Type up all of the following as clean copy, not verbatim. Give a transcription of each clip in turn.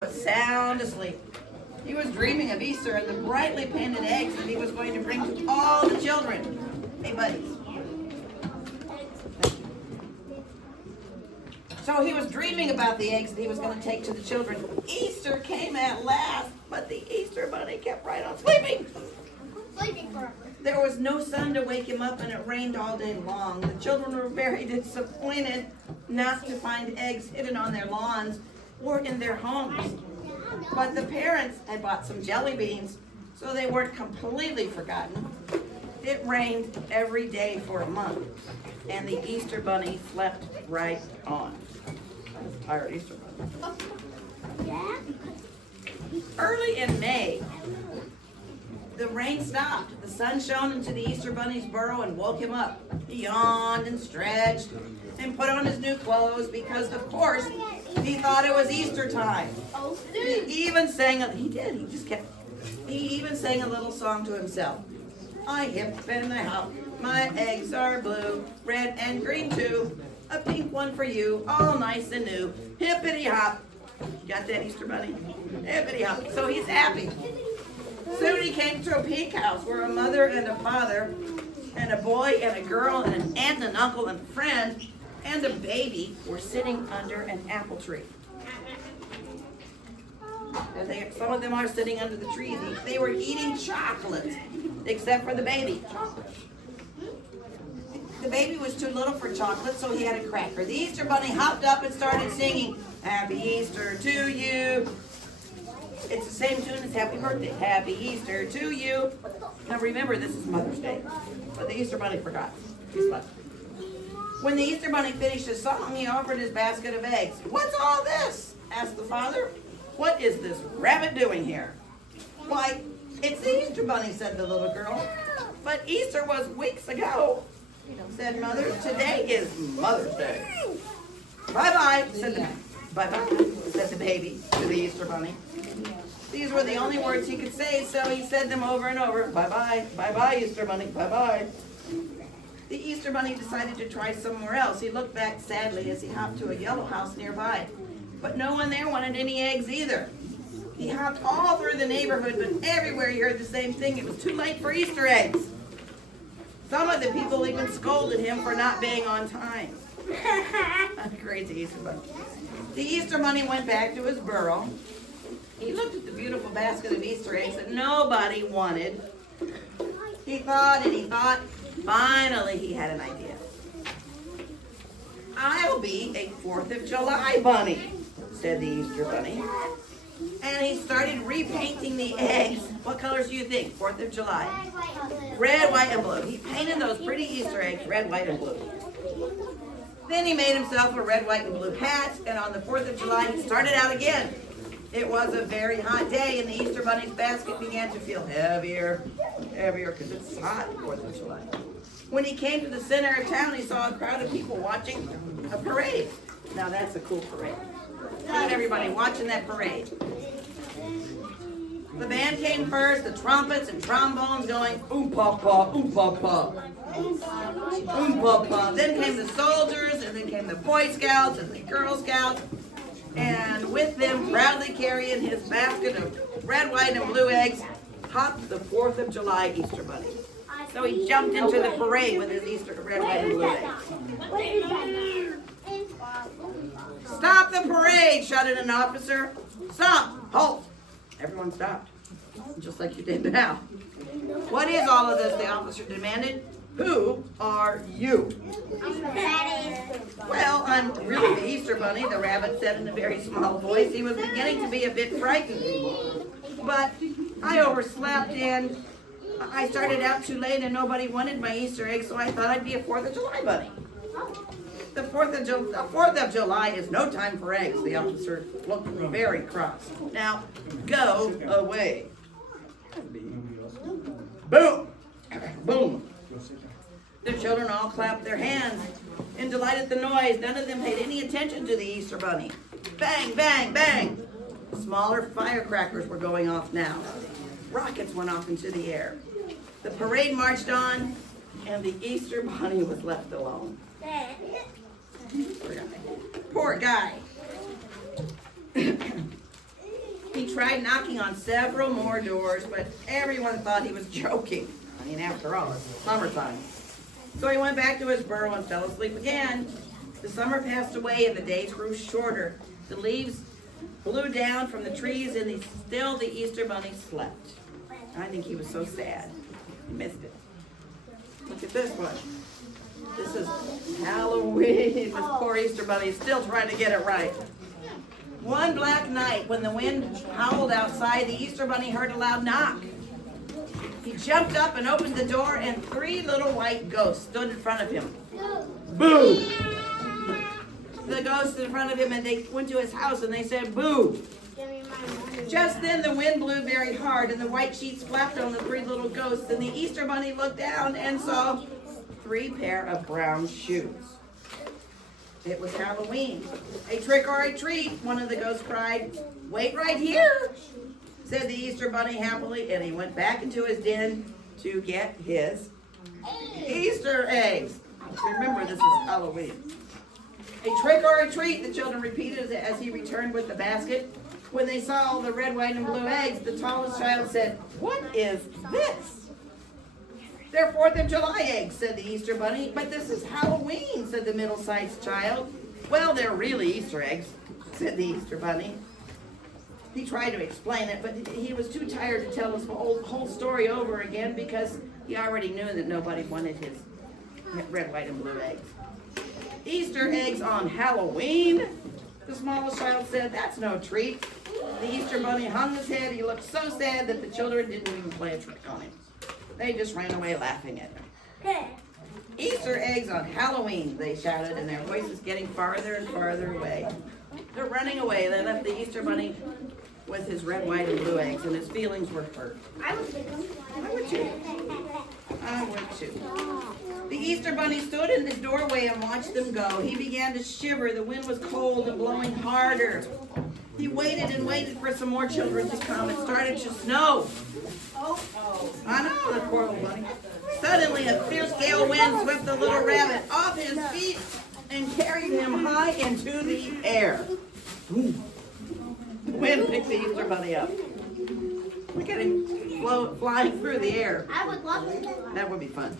Was sound asleep. He was dreaming of Easter and the brightly painted eggs that he was going to bring to all the children. Hey, buddies. So he was dreaming about the eggs that he was going to take to the children. Easter came at last, but the Easter bunny kept right on sleeping. Sleeping forever. There was no sun to wake him up, and it rained all day long. The children were very disappointed not to find eggs hidden on their lawns or in their homes. But the parents had bought some jelly beans, so they weren't completely forgotten. It rained every day for a month, and the Easter bunny slept right on. I was tired Easter bunny. Yeah. Early in May, the rain stopped. The sun shone into the Easter bunny's burrow and woke him up. He yawned and stretched and put on his new clothes because, of course, he thought it was Easter time. He even sang a little song to himself. I hip and I hop, my eggs are blue, red and green too, a pink one for you, all nice and new, hippity hop. Got that, Easter bunny? Hippity hop. So he's happy. Soon he came to a pink house where a mother and a father and a boy and a girl and an aunt and an uncle and a friend and a baby were sitting under an apple tree. And some of them are sitting under the tree. They were eating chocolate, except for the baby. The baby was too little for chocolate, so he had a cracker. The Easter bunny hopped up and started singing, Happy Easter to you. It's the same tune as Happy Birthday. Happy Easter to you. Now remember, this is Mother's Day. But the Easter bunny forgot. He slept. When the Easter bunny finished his song, he offered his basket of eggs. What's all this? Asked the father. What is this rabbit doing here? Why, it's the Easter bunny, said the little girl. But Easter was weeks ago, said Mother. Today is Mother's Day. Bye-bye, said the baby to the Easter bunny. These were the only words he could say, so he said them over and over. Bye-bye, bye-bye, Easter bunny, bye-bye. The Easter bunny decided to try somewhere else. He looked back sadly as he hopped to a yellow house nearby. But no one there wanted any eggs either. He hopped all through the neighborhood, but everywhere he heard the same thing. It was too late for Easter eggs. Some of the people even scolded him for not being on time. Crazy Easter bunny. The Easter bunny went back to his burrow. He looked at the beautiful basket of Easter eggs that nobody wanted. He thought and he thought. Finally, he had an idea. I'll be a 4th of July bunny, said the Easter bunny. And he started repainting the eggs. What colors do you think? 4th of July. Red, white, and blue. He painted those pretty Easter eggs red, white, and blue. Then he made himself a red, white, and blue hat, and on the 4th of July, he started out again. It was a very hot day, and the Easter bunny's basket began to feel heavier, because it's hot 4th of July. When he came to the center of town, he saw a crowd of people watching a parade. Now that's a cool parade. Look at everybody watching that parade. The band came first, the trumpets and trombones going oom-pa-pa, oom-pa-pa. Oom-pa-pa. Then came the soldiers, and then came the Boy Scouts and the Girl Scouts. And with them, proudly carrying his basket of red, white, and blue eggs, hopped the 4th of July Easter bunny. So he jumped into the parade with his Easter red, white, and blue eggs. Stop the parade, shouted an officer. Stop, halt. Everyone stopped, just like you did now. What is all of this, the officer demanded. Who are you? Well, I'm really the Easter bunny, the rabbit said in a very small voice. He was beginning to be a bit frightened. But I overslept and I started out too late and nobody wanted my Easter egg, so I thought I'd be a 4th of July bunny. The 4th of July is no time for eggs. The officer looked very cross. Now, go away. Boom! Boom! The children all clapped their hands in delight at the noise. None of them paid any attention to the Easter bunny. Bang, bang, bang! Smaller firecrackers were going off now. Rockets went off into the air. The parade marched on, and the Easter bunny was left alone. Poor guy. He tried knocking on several more doors, but everyone thought he was joking. I mean, after all, it's summertime. So he went back to his burrow and fell asleep again. The summer passed away and the days grew shorter. The leaves blew down from the trees and still the Easter Bunny slept. I think he was so sad. He missed it. Look at this one. This is Halloween. This poor Easter Bunny is still trying to get it right. One black night, when the wind howled outside, the Easter Bunny heard a loud knock. He jumped up and opened the door, and 3 little white ghosts stood in front of him. Boo! The ghosts in front of him, and they went to his house, and they said, boo! Just then the wind blew very hard, and the white sheets flapped on the 3 little ghosts, and the Easter Bunny looked down and saw 3 pair of brown shoes. It was Halloween. A trick or a treat, one of the ghosts cried. Wait right here, said the Easter Bunny happily, and he went back into his den to get his Easter eggs. Remember, this is Halloween. A trick or a treat, the children repeated as he returned with the basket. When they saw all the red, white, and blue eggs, the tallest child said, what is this? They're 4th of July eggs, said the Easter Bunny. But this is Halloween, said the middle-sized child. Well, they're really Easter eggs, said the Easter Bunny. He tried to explain it, but he was too tired to tell his whole story over again because he already knew that nobody wanted his red, white, and blue eggs. Easter eggs on Halloween? The smallest child said, that's no treat. The Easter Bunny hung his head. He looked so sad that the children didn't even play a trick on him. They just ran away laughing at him. Easter eggs on Halloween, they shouted, and their voices getting farther and farther away. They're running away. They left the Easter Bunny with his red, white, and blue eggs, and his feelings were hurt. I would too. I would too. The Easter Bunny stood in the doorway and watched them go. He began to shiver. The wind was cold and blowing harder. He waited and waited for some more children to come. It started to snow. I know, the poor little bunny. Suddenly, a fierce gale wind swept the little rabbit off his feet and carried him high into the air. The wind picked the Easter Bunny up. Look at him flying through the air. I would love to. That would be fun.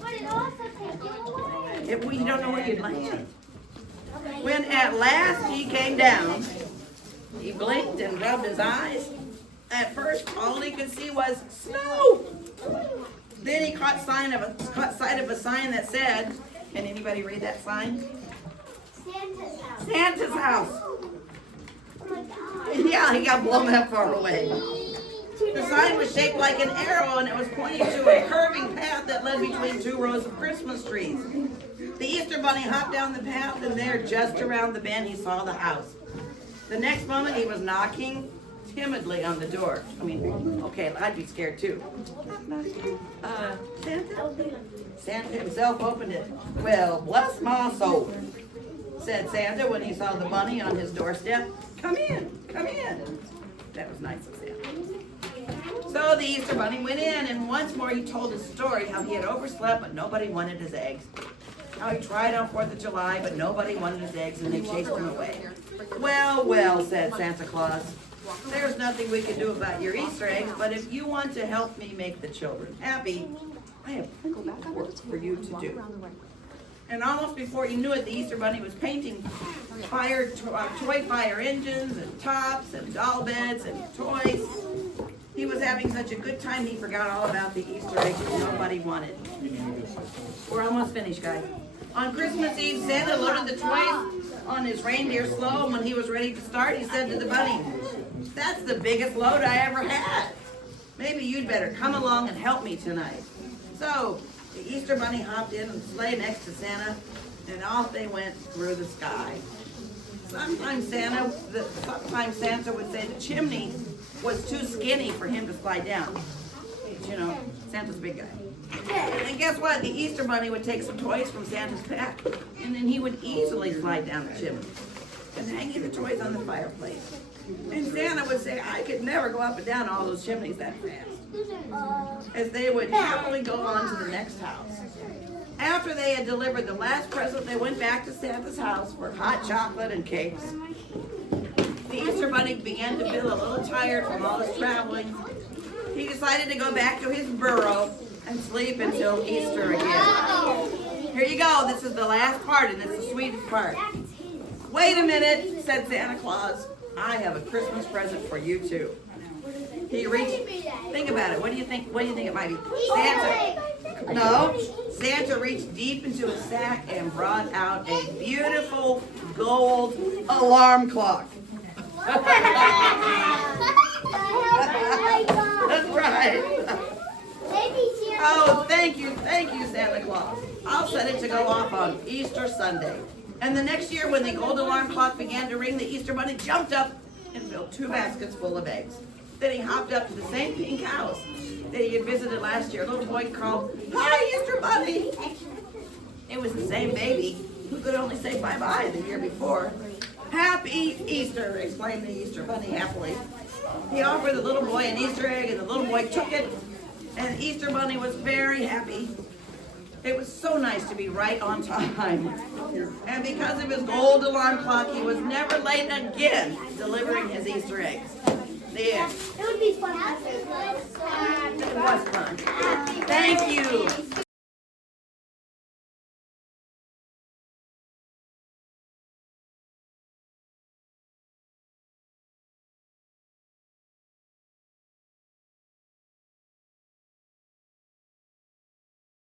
But it also takes you away. If we don't know where you'd land. When at last he came down, he blinked and rubbed his eyes. At first, all he could see was snow. Then he caught sight of a sign that said, can anybody read that sign? Santa's house. Santa's house. Oh my God. Yeah, he got blown that far away. The sign was shaped like an arrow, and it was pointing to a curving path that led between 2 rows of Christmas trees. The Easter Bunny hopped down the path, and there, just around the bend, he saw the house. The next moment, he was knocking timidly on the door. I mean, okay, I'd be scared too. Santa? Santa himself opened it. Well, bless my soul, said Santa when he saw the bunny on his doorstep. Come in, come in. That was nice of Santa. So the Easter Bunny went in, and once more he told his story, how he had overslept, but nobody wanted his eggs. How he tried on 4th of July, but nobody wanted his eggs, and they chased him away. Well, well, said Santa Claus. There's nothing we can do about your Easter eggs, but if you want to help me make the children happy, I have plenty of work for you to do. And almost before he knew it, the Easter Bunny was painting toy fire engines and tops and doll beds and toys. He was having such a good time, he forgot all about the Easter eggs that nobody wanted. We're almost finished, guys. On Christmas Eve, Santa loaded the toys on his reindeer slow, and when he was ready to start, he said to the bunny, that's the biggest load I ever had. Maybe you'd better come along and help me tonight. So, the Easter Bunny hopped in and sleigh next to Santa, and off they went through the sky. Sometimes Santa would say the chimney was too skinny for him to slide down. You know, Santa's a big guy. And guess what? The Easter Bunny would take some toys from Santa's pack, and then he would easily slide down the chimney and hanging the toys on the fireplace. And Santa would say, I could never go up and down all those chimneys that fast. As they would happily go on to the next house. After they had delivered the last present, they went back to Santa's house for hot chocolate and cakes. the Easter Bunny began to feel a little tired from all his traveling. He decided to go back to his burrow and sleep until Easter again. Here you go. This is the last part, and it's the sweetest part. Wait a minute, said Santa Claus. I have a Christmas present for you too. He reached. Think about it. What do you think? What do you think it might be? Santa. No. Santa reached deep into his sack and brought out a beautiful gold alarm clock. That's right. Oh, thank you, Santa Claus. I'll set it to go off on Easter Sunday. And the next year, when the gold alarm clock began to ring, the Easter Bunny jumped up and filled 2 baskets full of eggs. Then he hopped up to the same pink house that he had visited last year. A little boy called, "Hi, Easter Bunny!" It was the same baby who could only say bye-bye the year before. "Happy Easter!" exclaimed the Easter Bunny happily. He offered the little boy an Easter egg, and the little boy took it, and the Easter Bunny was very happy. It was so nice to be right on time. And because of his gold alarm clock, he was never late again delivering his Easter eggs. The end. It would be fun. It was fun. Thank you.